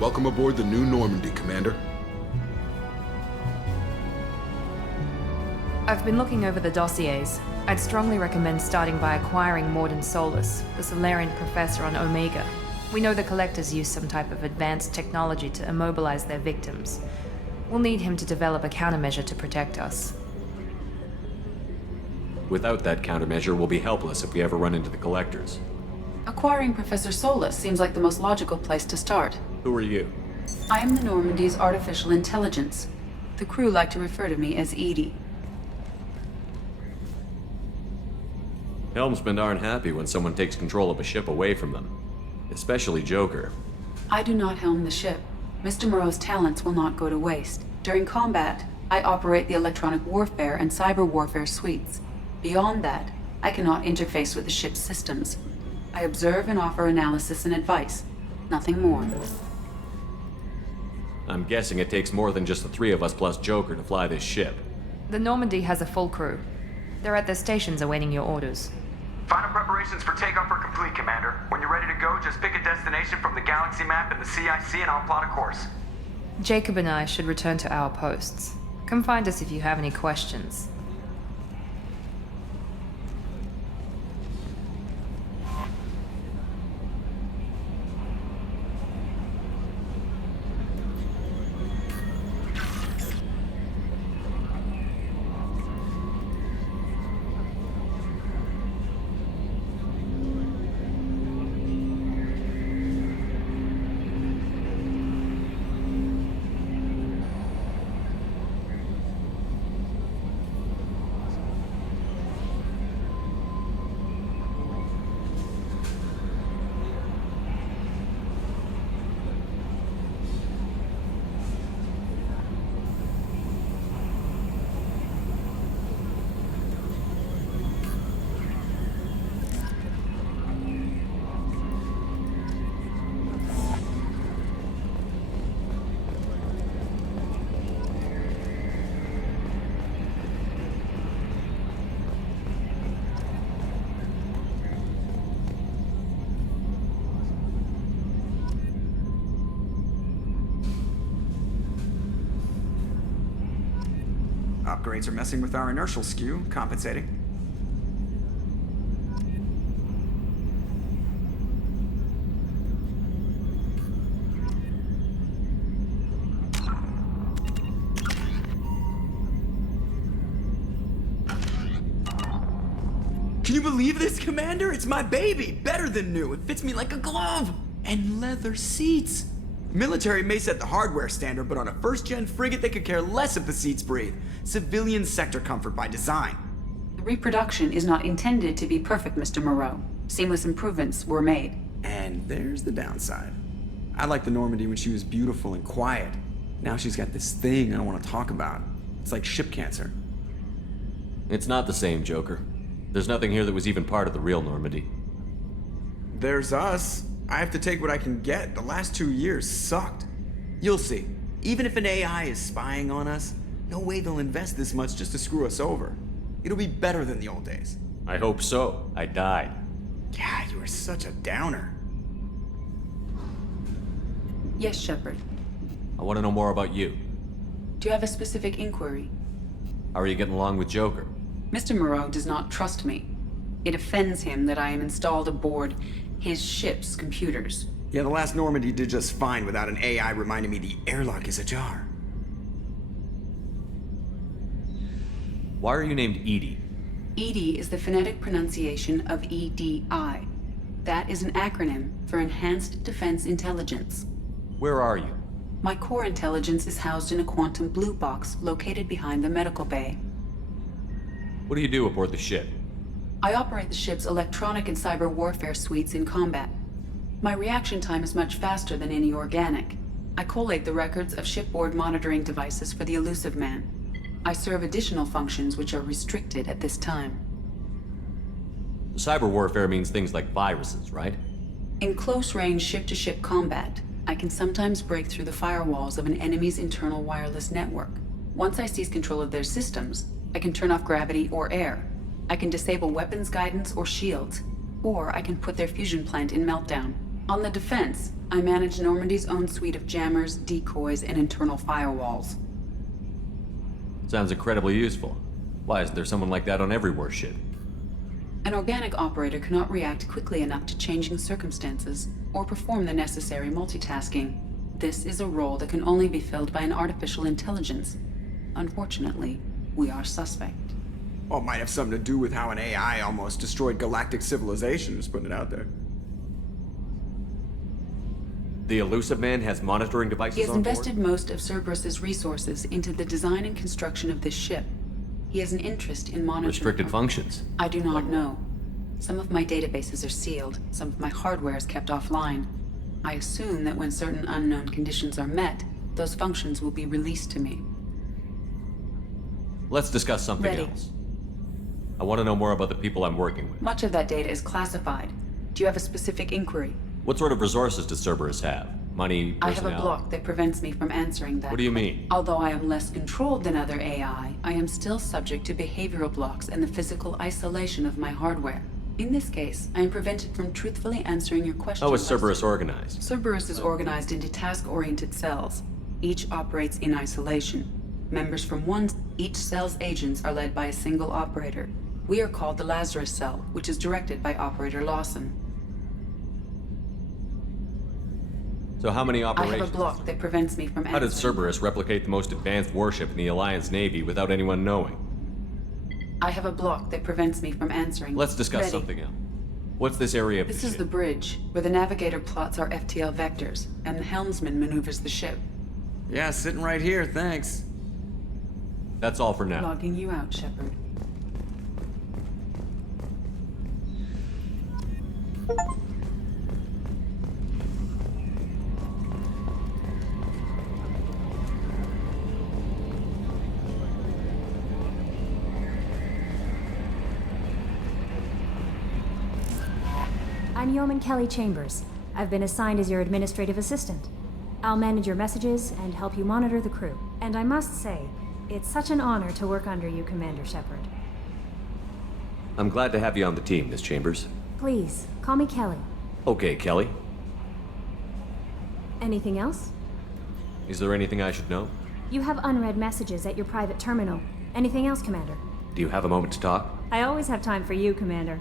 Welcome aboard the new Normandy, Commander. I've been looking over the dossiers. I'd strongly recommend starting by acquiring Morden Solus, the Solarian professor on Omega. We know the Collectors use some type of advanced technology to immobilize their victims. We'll need him to develop a countermeasure to protect us. Without that countermeasure, we'll be helpless if we ever run into the Collectors. Acquiring Professor Solus seems like the most logical place to start. Who are you? I am the Normandy's artificial intelligence. The crew like to refer to me as Edie. Helmsmen aren't happy when someone takes control of a ship away from them. Especially Joker. I do not helm the ship. Mr. Moreau's talents will not go to waste. During combat, I operate the electronic warfare and cyber warfare suites. Beyond that, I cannot interface with the ship's systems. I observe and offer analysis and advice. Nothing more. I'm guessing it takes more than just the three of us plus Joker to fly this ship. The Normandy has a full crew. They're at their stations awaiting your orders. Final preparations for takeoff are complete, Commander. When you're ready to go, just pick a destination from the galaxy map and the CIC and I'll plot a course. Jacob and I should return to our posts. Come find us if you have any questions. Upgrades are messing with our inertial skew, compensating. Can you believe this, Commander? It's my baby! Better than new. It fits me like a glove! And leather seats! Military may set the hardware standard, but on a first-gen frigate, they could care less if the seats breathe. Civilian sector comfort by design. The reproduction is not intended to be perfect, Mr. Moreau. Seamless improvements were made. And there's the downside. I liked the Normandy when she was beautiful and quiet. Now she's got this thing I don't want to talk about. It's like ship cancer. It's not the same, Joker. There's nothing here that was even part of the real Normandy. There's us. I have to take what I can get. The last 2 years sucked. You'll see. Even if an AI is spying on us, no way they'll invest this much just to screw us over. It'll be better than the old days. I hope so. I died. God, you are such a downer. Yes, Shepard. I want to know more about you. Do you have a specific inquiry? How are you getting along with Joker? Mr. Moreau does not trust me. It offends him that I am installed aboard his ship's computers. Yeah, the last Normandy did just fine without an AI reminding me the airlock is ajar. Why are you named Edie? EDI is the phonetic pronunciation of EDI. That is an acronym for Enhanced Defense Intelligence. Where are you? My core intelligence is housed in a quantum blue box located behind the medical bay. What do you do aboard the ship? I operate the ship's electronic and cyber warfare suites in combat. My reaction time is much faster than any organic. I collate the records of shipboard monitoring devices for the Elusive Man. I serve additional functions which are restricted at this time. Cyber warfare means things like viruses, right? In close-range ship-to-ship combat, I can sometimes break through the firewalls of an enemy's internal wireless network. Once I seize control of their systems, I can turn off gravity or air. I can disable weapons guidance or shields, or I can put their fusion plant in meltdown. On the defense, I manage Normandy's own suite of jammers, decoys, and internal firewalls. Sounds incredibly useful. Why isn't there someone like that on every warship? An organic operator cannot react quickly enough to changing circumstances or perform the necessary multitasking. This is a role that can only be filled by an artificial intelligence. Unfortunately, we are suspect. Well, it might have something to do with how an AI almost destroyed galactic civilization, just putting it out there. The Elusive Man has monitoring devices He has on board? invested most of Cerberus's resources into the design and construction of this ship. He has an interest in monitoring... Restricted functions? I do not know. Some of my databases are sealed, some of my hardware is kept offline. I assume that when certain unknown conditions are met, those functions will be released to me. Let's discuss something Ready. else. I want to know more about the people I'm working with. Much of that data is classified. Do you have a specific inquiry? What sort of resources does Cerberus have? Money, I have personnel? a block that prevents me from answering that. What do you mean? Although I am less controlled than other AI, I am still subject to behavioral blocks and the physical isolation of my hardware. In this case, I am prevented from truthfully answering your questions. How is Cerberus organized? Cerberus is organized into task-oriented cells. Each operates in isolation. Members from each cell's agents are led by a single operator. We are called the Lazarus Cell, which is directed by Operator Lawson. So how many I operations? have a block that prevents me from How did answering. Cerberus replicate the most advanced warship in the Alliance Navy without anyone knowing? I have a block that prevents me from answering. Let's discuss Ready. something else. What's this area of This the is ship? the bridge, where the navigator plots our FTL vectors, and the helmsman maneuvers the ship. Yeah, sitting right here, thanks. That's all for now. Logging you out, Shepard. I'm Yeoman Kelly Chambers. I've been assigned as your administrative assistant. I'll manage your messages and help you monitor the crew. And I must say, it's such an honor to work under you, Commander Shepard. I'm glad to have you on the team, Miss Chambers. Please, call me Kelly. Okay, Kelly. Anything else? Is there anything I should know? You have unread messages at your private terminal. Anything else, Commander? Do you have a moment to talk? I always have time for you, Commander.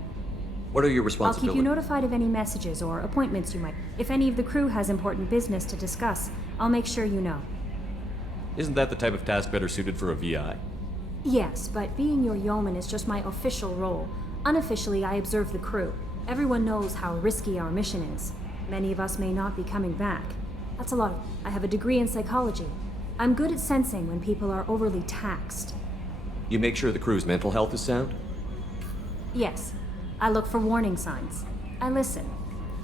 What are your I'll responsibilities? keep you notified of any messages or appointments you might... If any of the crew has important business to discuss, I'll make sure you know. Isn't that the type of task better suited for a VI? Yes, but being your yeoman is just my official role. Unofficially, I observe the crew. Everyone knows how risky our mission is. Many of us may not be coming back. That's a lot of... I have a degree in psychology. I'm good at sensing when people are overly taxed. You make sure the crew's mental health is sound? Yes, I look for warning signs. I listen.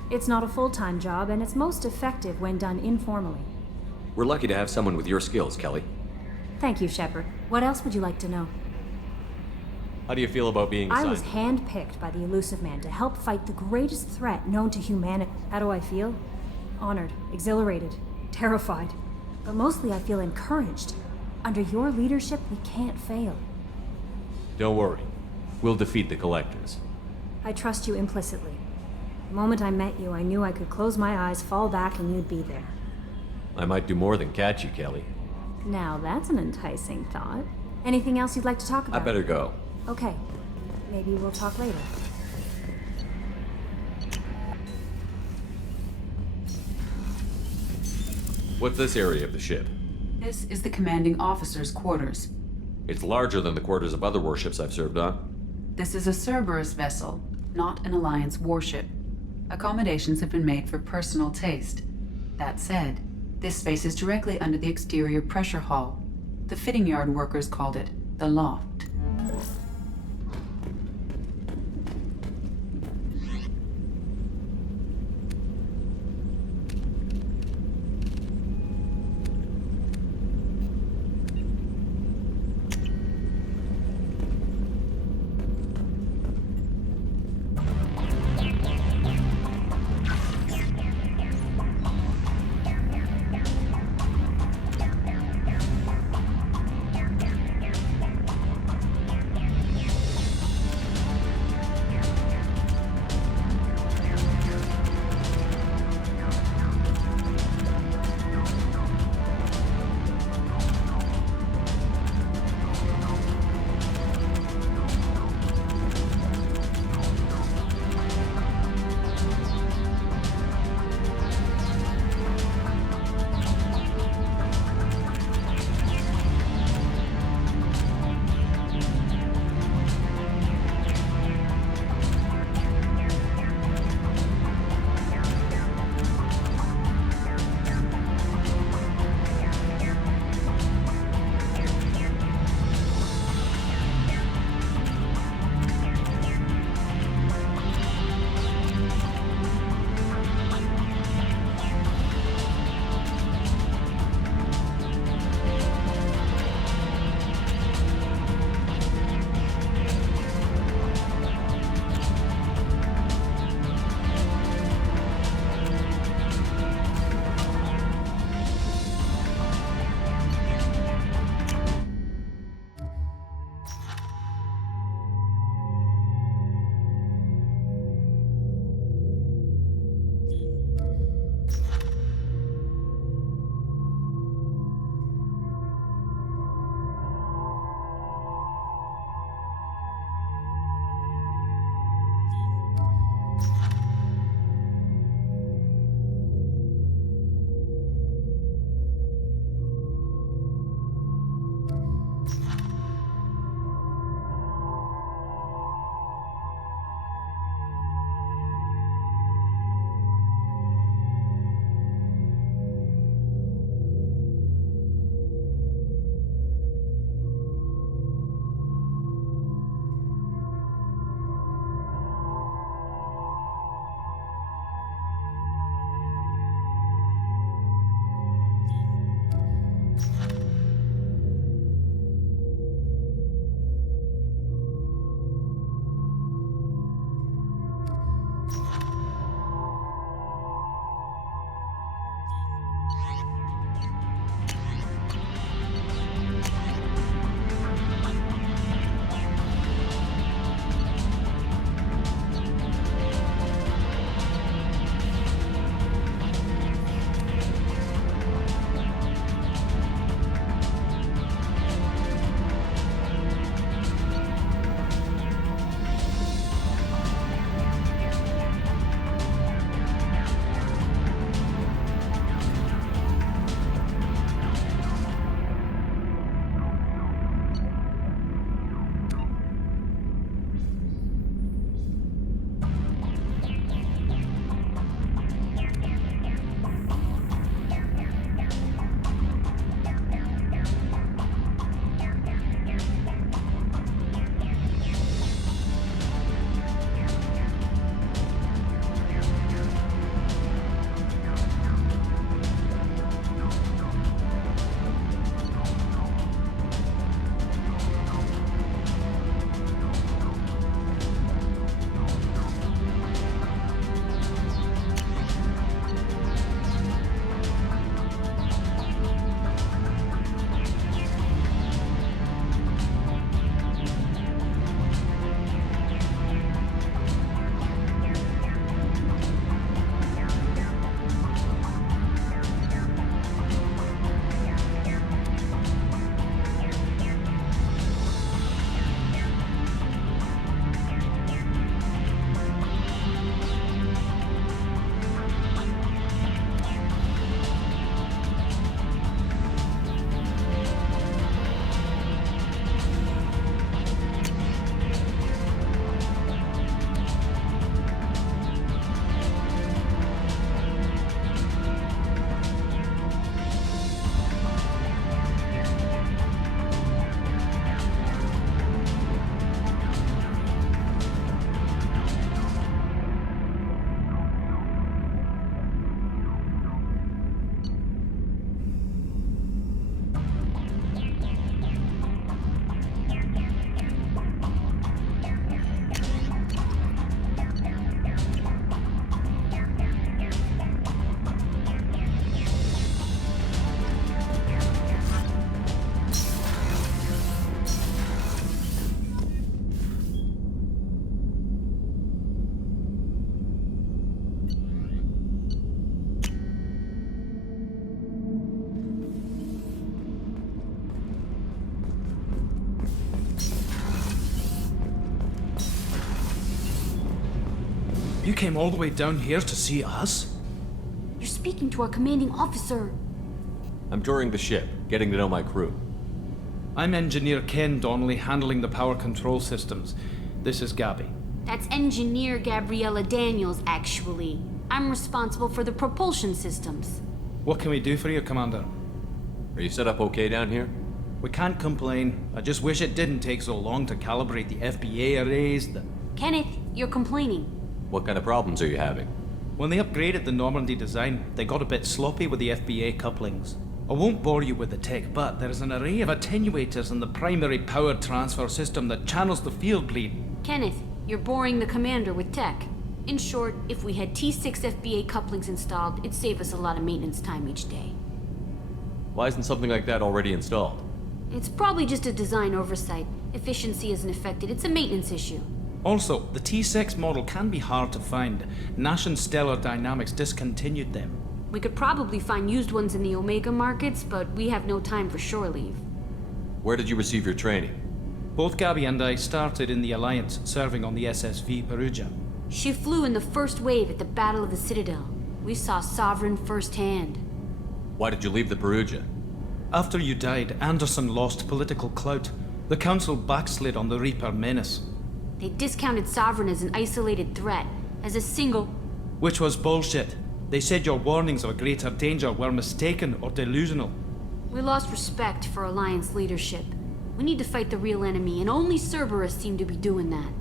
It's not a full-time job, and it's most effective when done informally. We're lucky to have someone with your skills, Kelly. Thank you, Shepard. What else would you like to know? How do you feel about being I assigned? was handpicked by the Elusive Man to help fight the greatest threat known to humanity. How do I feel? Honored, exhilarated, terrified. But mostly I feel encouraged. Under your leadership, we can't fail. Don't worry. We'll defeat the Collectors. I trust you implicitly. The moment I met you, I knew I could close my eyes, fall back, and you'd be there. I might do more than catch you, Kelly. Now that's an enticing thought. Anything else you'd like to talk I about? better go. Okay. Maybe we'll talk later. What's this area of the ship? This is the commanding officer's quarters. It's larger than the quarters of other warships I've served on. This is a Cerberus vessel, not an Alliance warship. Accommodations have been made for personal taste. That said, this space is directly under the exterior pressure hull. The fitting yard workers called it the loft. came all the way down here to see us? You're speaking to our commanding officer. I'm touring the ship, getting to know my crew. I'm Engineer Ken Donnelly, handling the power control systems. This is Gabby. That's Engineer Gabriella Daniels, actually. I'm responsible for the propulsion systems. What can we do for you, Commander? Are you set up okay down here? We can't complain. I just wish it didn't take so long to calibrate the FBA arrays. Kenneth, you're complaining. What kind of problems are you having? When they upgraded the Normandy design, they got a bit sloppy with the FBA couplings. I won't bore you with the tech, but there is an array of attenuators in the primary power transfer system that channels the field bleed. Kenneth, you're boring the commander with tech. In short, if we had T6 FBA couplings installed, it'd save us a lot of maintenance time each day. Why isn't something like that already installed? It's probably just a design oversight. Efficiency isn't affected, it's a maintenance issue. Also, the T6 model can be hard to find. Nash and Stellar Dynamics discontinued them. We could probably find used ones in the Omega markets, but we have no time for shore leave. Where did you receive your training? Both Gabby and I started in the Alliance, serving on the SSV Perugia. She flew in the first wave at the Battle of the Citadel. We saw Sovereign firsthand. Why did you leave the Perugia? After you died, Anderson lost political clout. The Council backslid on the Reaper menace. They discounted Sovereign as an isolated threat, as a single... Which was bullshit. They said your warnings of a greater danger were mistaken or delusional. We lost respect for Alliance leadership. We need to fight the real enemy, and only Cerberus seem to be doing that.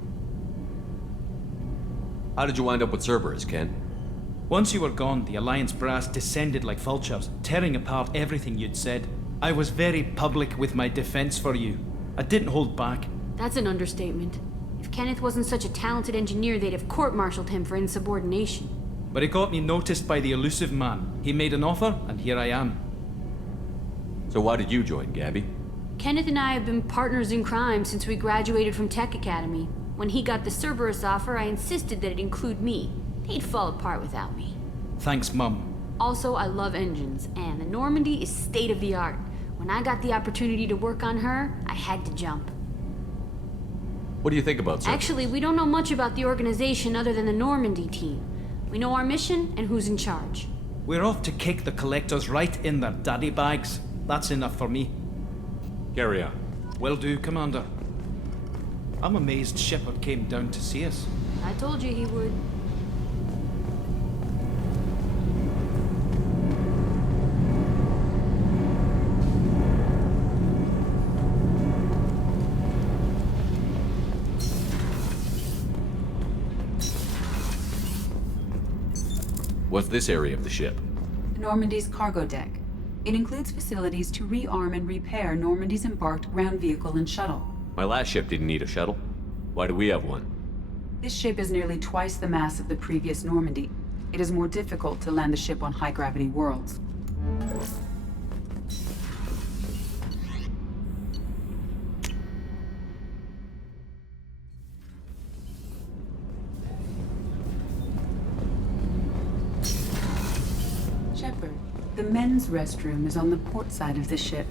How did you wind up with Cerberus, Ken? Once you were gone, the Alliance brass descended like vultures, tearing apart everything you'd said. I was very public with my defense for you. I didn't hold back. That's an understatement. If Kenneth wasn't such a talented engineer, they'd have court-martialed him for insubordination. But it got me noticed by the elusive man. He made an offer, and here I am. So why did you join, Gabby? Kenneth and I have been partners in crime since we graduated from Tech Academy. When he got the Cerberus offer, I insisted that it include me. They'd fall apart without me. Thanks, Mum. Also, I love engines, and the Normandy is state-of-the-art. When I got the opportunity to work on her, I had to jump. What do you think about Cerberus? Actually, we don't know much about the organization other than the Normandy team. We know our mission and who's in charge. We're off to kick the collectors right in their daddy bags. That's enough for me. Carry on. Will do, Commander. I'm amazed Shepard came down to see us. I told you he would. What's this area of the ship? Normandy's cargo deck. It includes facilities to rearm and repair Normandy's embarked ground vehicle and shuttle. My last ship didn't need a shuttle. Why do we have one? This ship is nearly twice the mass of the previous Normandy. It is more difficult to land the ship on high-gravity worlds. Shepard, the men's restroom is on the port side of the ship.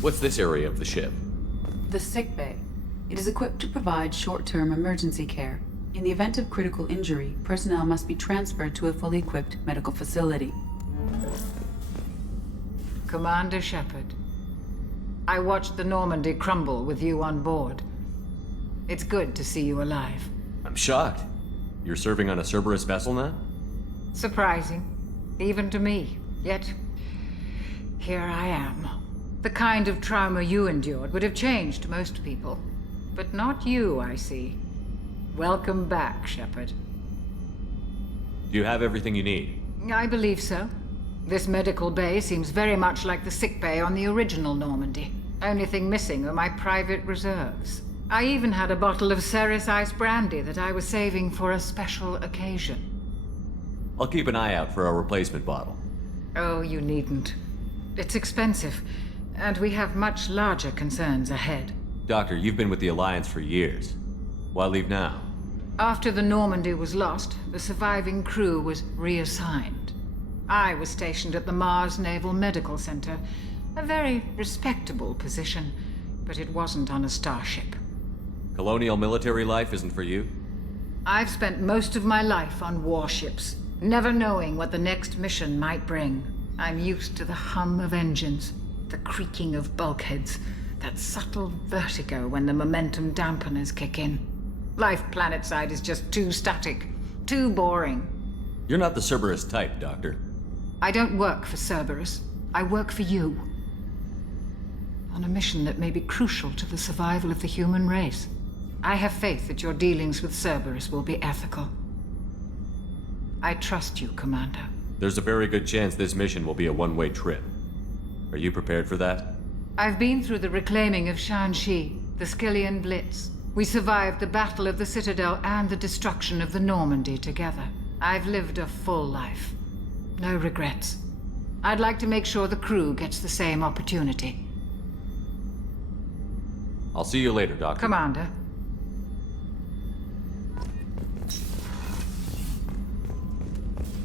What's this area of the ship? The sick bay. It is equipped to provide short-term emergency care. In the event of critical injury, personnel must be transferred to a fully equipped medical facility. Commander Shepard, I watched the Normandy crumble with you on board. It's good to see you alive. I'm shocked. You're serving on a Cerberus vessel now? Surprising, even to me. Yet, here I am. The kind of trauma you endured would have changed most people. But not you, I see. Welcome back, Shepard. Do you have everything you need? I believe so. This medical bay seems very much like the sick bay on the original Normandy. Only thing missing are my private reserves. I even had a bottle of Ceres Ice brandy that I was saving for a special occasion. I'll keep an eye out for a replacement bottle. Oh, you needn't. It's expensive, and we have much larger concerns ahead. Doctor, you've been with the Alliance for years. Why leave now? After the Normandy was lost, the surviving crew was reassigned. I was stationed at the Mars Naval Medical Center, A very respectable position, but it wasn't on a starship. Colonial military life isn't for you? I've spent most of my life on warships, never knowing what the next mission might bring. I'm used to the hum of engines, the creaking of bulkheads, that subtle vertigo when the momentum dampeners kick in. Life planetside is just too static, too boring. You're not the Cerberus type, Doctor. I don't work for Cerberus. I work for you. On a mission that may be crucial to the survival of the human race. I have faith that your dealings with Cerberus will be ethical. I trust you, Commander. There's a very good chance this mission will be a one-way trip. Are you prepared for that? I've been through the reclaiming of Shanxi, the Skillian Blitz. We survived the Battle of the Citadel and the destruction of the Normandy together. I've lived a full life. No regrets. I'd like to make sure the crew gets the same opportunity. I'll see you later, Doctor. Commander.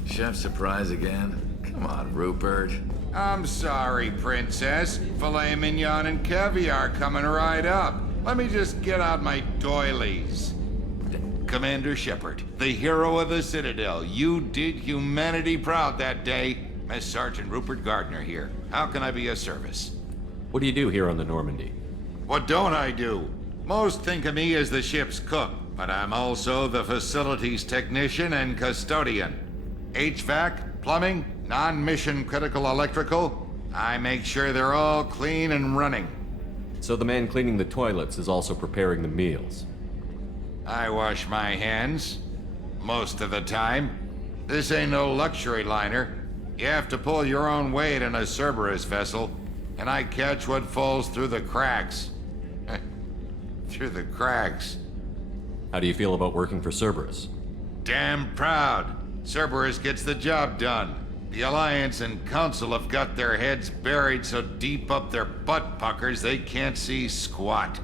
Chef surprise again? Come on, Rupert. I'm sorry, Princess. Filet mignon and caviar coming right up. Let me just get out my doilies. Commander Shepard, the hero of the Citadel. You did humanity proud that day. Mess Sergeant Rupert Gardner here. How can I be of service? What do you do here on the Normandy? What don't I do? Most think of me as the ship's cook, but I'm also the facilities technician and custodian. HVAC, plumbing, non-mission critical electrical. I make sure they're all clean and running. So the man cleaning the toilets is also preparing the meals. I wash my hands. Most of the time. This ain't no luxury liner. You have to pull your own weight in a Cerberus vessel, and I catch what falls through the cracks. Through the cracks. How do you feel about working for Cerberus? Damn proud. Cerberus gets the job done. The Alliance and Council have got their heads buried so deep up their butt puckers they can't see squat.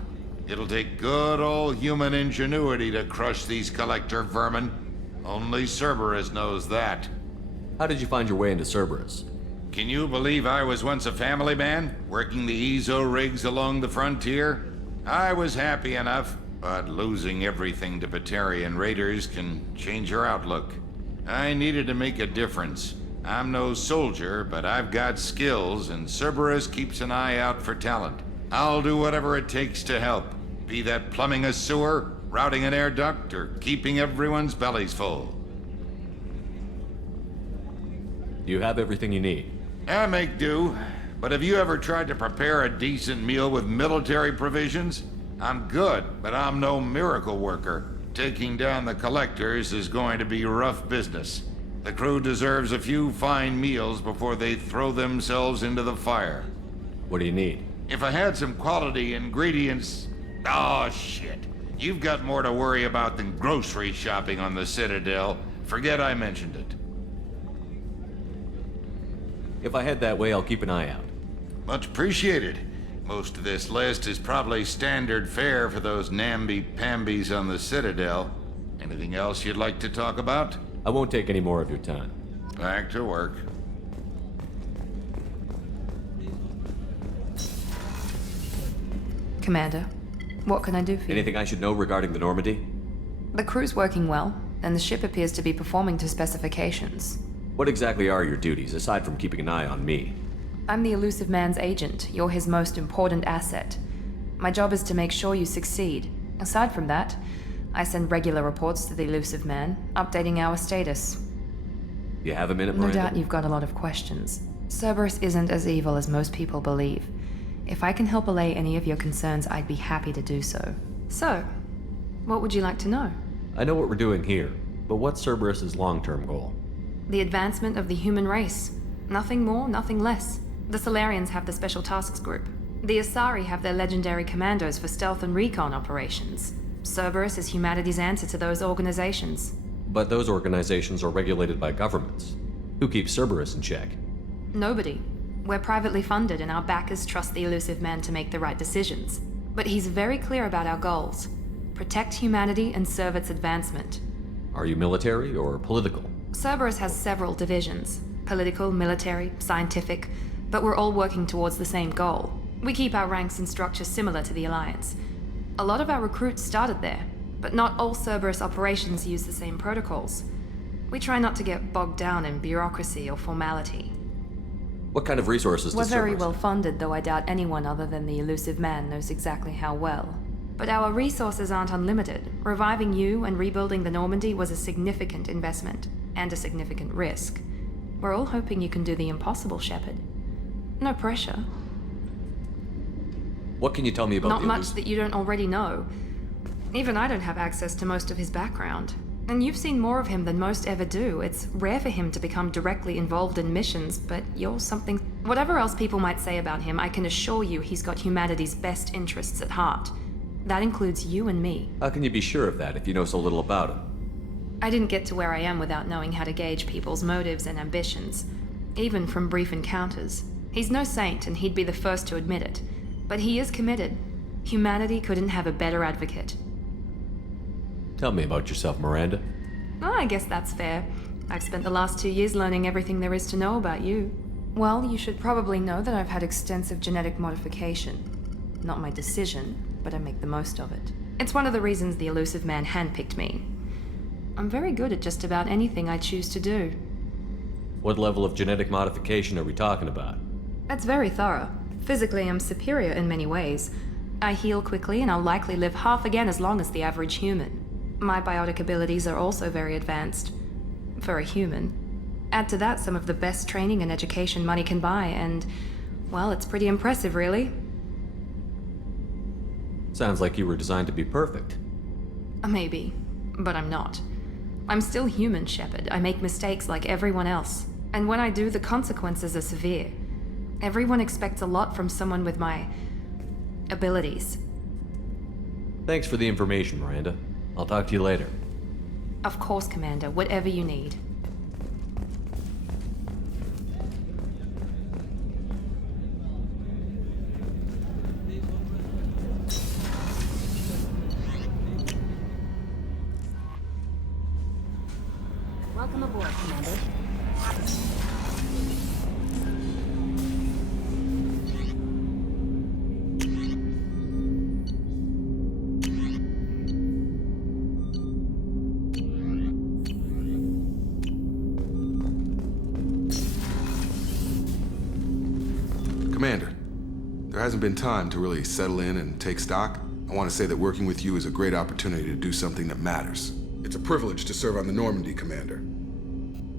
It'll take good old human ingenuity to crush these collector vermin. Only Cerberus knows that. How did you find your way into Cerberus? Can you believe I was once a family man, working the EZO rigs along the frontier? I was happy enough, but losing everything to Batarian raiders can change your outlook. I needed to make a difference. I'm no soldier, but I've got skills, and Cerberus keeps an eye out for talent. I'll do whatever it takes to help, be that plumbing a sewer, routing an air duct, or keeping everyone's bellies full. You have everything you need. I make do, but have you ever tried to prepare a decent meal with military provisions? I'm good, but I'm no miracle worker. Taking down the collectors is going to be rough business. The crew deserves a few fine meals before they throw themselves into the fire. What do you need? If I had some quality ingredients... Oh, shit. You've got more to worry about than grocery shopping on the Citadel. Forget I mentioned it. If I head that way, I'll keep an eye out. Much appreciated. Most of this list is probably standard fare for those namby-pambies on the Citadel. Anything else you'd like to talk about? I won't take any more of your time. Back to work. Commander, what can I do for you? Anything I should know regarding the Normandy? The crew's working well, and the ship appears to be performing to specifications. What exactly are your duties, aside from keeping an eye on me? I'm the elusive man's agent. You're his most important asset. My job is to make sure you succeed. Aside from that, I send regular reports to the elusive man, updating our status. You have a minute, No Miranda? doubt you've got a lot of questions. Cerberus isn't as evil as most people believe. If I can help allay any of your concerns, I'd be happy to do so. So, what would you like to know? I know what we're doing here, but what's Cerberus's long-term goal? The advancement of the human race. Nothing more, nothing less. The Solarians have the Special Tasks Group. The Asari have their legendary commandos for stealth and recon operations. Cerberus is humanity's answer to those organizations. But those organizations are regulated by governments. Who keeps Cerberus in check? Nobody. We're privately funded and our backers trust the elusive man to make the right decisions. But he's very clear about our goals. Protect humanity and serve its advancement. Are you military or political? Cerberus has several divisions. Political, military, scientific. but we're all working towards the same goal. We keep our ranks and structure similar to the Alliance. A lot of our recruits started there, but not all Cerberus operations use the same protocols. We try not to get bogged down in bureaucracy or formality. What kind of resources does We're very Cerberus well have? funded, though I doubt anyone other than the elusive man knows exactly how well. But our resources aren't unlimited. Reviving you and rebuilding the Normandy was a significant investment, and a significant risk. We're all hoping you can do the impossible, Shepard. No pressure. What can you tell me about Not the much elusive? that you don't already know. Even I don't have access to most of his background. And you've seen more of him than most ever do. It's rare for him to become directly involved in missions, but you're something... Whatever else people might say about him, I can assure you he's got humanity's best interests at heart. That includes you and me. How can you be sure of that if you know so little about him? I didn't get to where I am without knowing how to gauge people's motives and ambitions, even from brief encounters. He's no saint, and he'd be the first to admit it. But he is committed. Humanity couldn't have a better advocate. Tell me about yourself, Miranda. Oh, I guess that's fair. I've spent the last 2 years learning everything there is to know about you. Well, you should probably know that I've had extensive genetic modification. Not my decision, but I make the most of it. It's one of the reasons the elusive man handpicked me. I'm very good at just about anything I choose to do. What level of genetic modification are we talking about? That's very thorough. Physically, I'm superior in many ways. I heal quickly, and I'll likely live half again as long as the average human. My biotic abilities are also very advanced. For a human. Add to that some of the best training and education money can buy, and... well, it's pretty impressive, really. Sounds like you were designed to be perfect. Maybe, but I'm not. I'm still human, Shepard. I make mistakes like everyone else. And when I do, the consequences are severe. Everyone expects a lot from someone with my... abilities. Thanks for the information, Miranda. I'll talk to you later. Of course, Commander. Whatever you need. Welcome aboard, Commander. Commander, there hasn't been time to really settle in and take stock. I want to say that working with you is a great opportunity to do something that matters. It's a privilege to serve on the Normandy, Commander.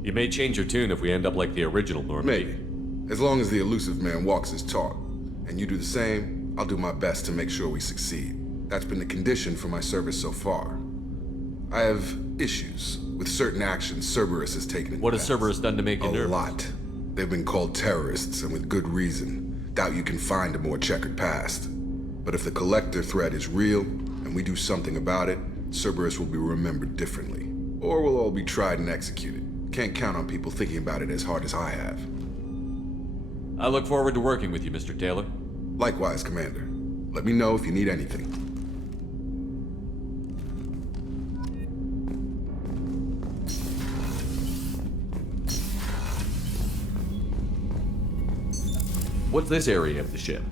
You may change your tune if we end up like the original Normandy. Maybe. As long as the elusive man walks his talk, and you do the same, I'll do my best to make sure we succeed. That's been the condition for my service so far. I have issues with certain actions Cerberus has taken in the What has past. Cerberus done to make you nervous? A lot. They've been called terrorists, and with good reason. Doubt you can find a more checkered past. But if the Collector threat is real, and we do something about it, Cerberus will be remembered differently. Or we'll all be tried and executed. Can't count on people thinking about it as hard as I have. I look forward to working with you, Mr. Taylor. Likewise, Commander. Let me know if you need anything. What's this area of the ship?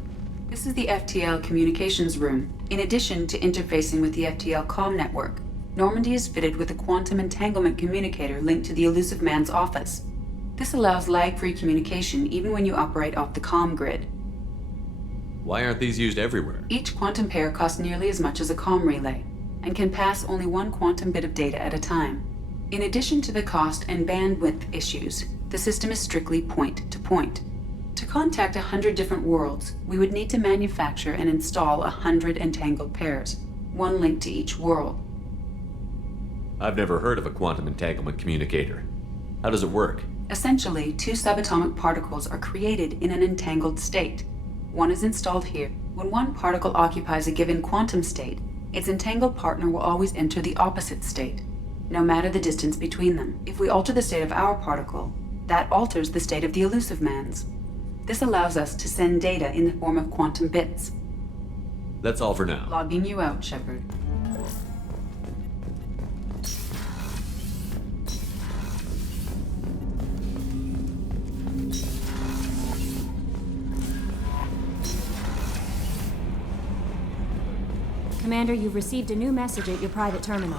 This is the FTL communications room. In addition to interfacing with the FTL comm network, Normandy is fitted with a quantum entanglement communicator linked to the elusive man's office. This allows lag-free communication even when you operate off the comm grid. Why aren't these used everywhere? Each quantum pair costs nearly as much as a comm relay, and can pass only one quantum bit of data at a time. In addition to the cost and bandwidth issues, the system is strictly point-to-point. To contact 100 different worlds, we would need to manufacture and install 100 entangled pairs, one link to each world. I've never heard of a quantum entanglement communicator. How does it work? Essentially, two subatomic particles are created in an entangled state. One is installed here. When one particle occupies a given quantum state, its entangled partner will always enter the opposite state, no matter the distance between them. If we alter the state of our particle, that alters the state of the elusive man's. This allows us to send data in the form of quantum bits. That's all for now. Logging you out, Shepard. Commander, you've received a new message at your private terminal.